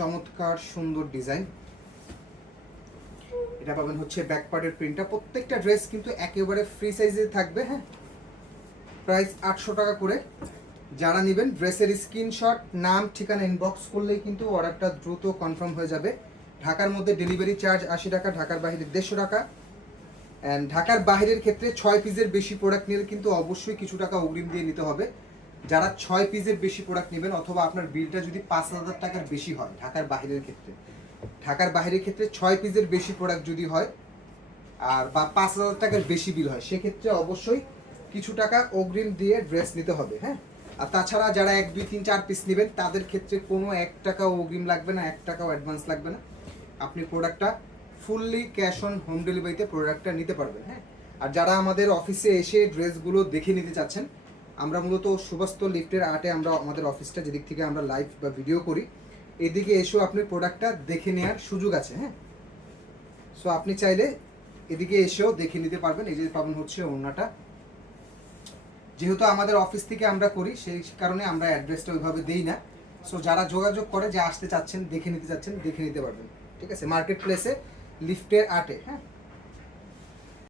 চমৎকার সুন্দর ডিজাইন। এটা পাবেন হচ্ছে ব্যাক পার্টের প্রিন্টটা। প্রত্যেকটা ড্রেস কিন্তু একেবারে ফ্রি সাইজে থাকবে। হ্যাঁ, প্রাইস 800 টাকা করে। যারা নেবেন ড্রেসের স্ক্রিনশট, নাম, ঠিকানা ইনবক্স করলেই কিন্তু অর্ডারটা দ্রুত কনফার্ম হয়ে যাবে। ঢাকার মধ্যে ডেলিভারি চার্জ 80 টাকা, ঢাকার বাইরে 150 টাকা। অ্যান্ড ঢাকার বাইরের ক্ষেত্রে 6 পিসের বেশি প্রোডাক্ট নিলে কিন্তু অবশ্যই কিছু টাকা অগ্রিম দিয়ে নিতে হবে। যারা 6 পিসের বেশি প্রোডাক্ট নেবেন অথবা আপনার বিলটা যদি 5000 টাকার বেশি হয় ঢাকার বাইরের ক্ষেত্রে, ঢাকার বাইরের ক্ষেত্রে 6 পিসের বেশি প্রোডাক্ট যদি হয় আর বা 5000 টাকার বেশি বিল হয়, সেক্ষেত্রে অবশ্যই কিছু টাকা অগ্রিম দিয়ে ড্রেস নিতে হবে। হ্যাঁ, আর তাছাড়া যারা 1 2 3 4 পিস নেবেন তাদের ক্ষেত্রে কোনো 1 টাকাও অগ্রিম লাগবে না, 1 টাকাও অ্যাডভান্স লাগবে না। আপনি প্রোডাক্টটা ফুললি ক্যাশ অন হোম ডেলিভারিতে প্রোডাক্টটা নিতে পারবেন। হ্যাঁ, আর যারা আমাদের অফিসে এসে ড্রেসগুলো দেখে নিতে চাচ্ছেন, আমরা মূলত সুবাস্ত লিফটের আর্টে আমরা আমাদের অফিসটা যেদিক থেকে আমরা লাইভ বা ভিডিও করি, এদিকে এসেও আপনি প্রোডাক্টটা দেখে নেওয়ার সুযোগ আছে। হ্যাঁ, সো আপনি চাইলে এদিকে এসেও দেখে নিতে পারবেন। এই যে পাবেন হচ্ছে ওড়নাটা। যেহেতু আমাদের অফিস থেকে আমরা করি সেই কারণে আমরা অ্যাড্রেসটা ওইভাবে দেই না। সো যারা যোগাযোগ করে যে আসতে চাচ্ছেন, দেখে নিতে চাচ্ছেন, দেখে নিতে পারবেন। ঠিক আছে, মার্কেট প্লেসে লিফটের আর্টে। হ্যাঁ।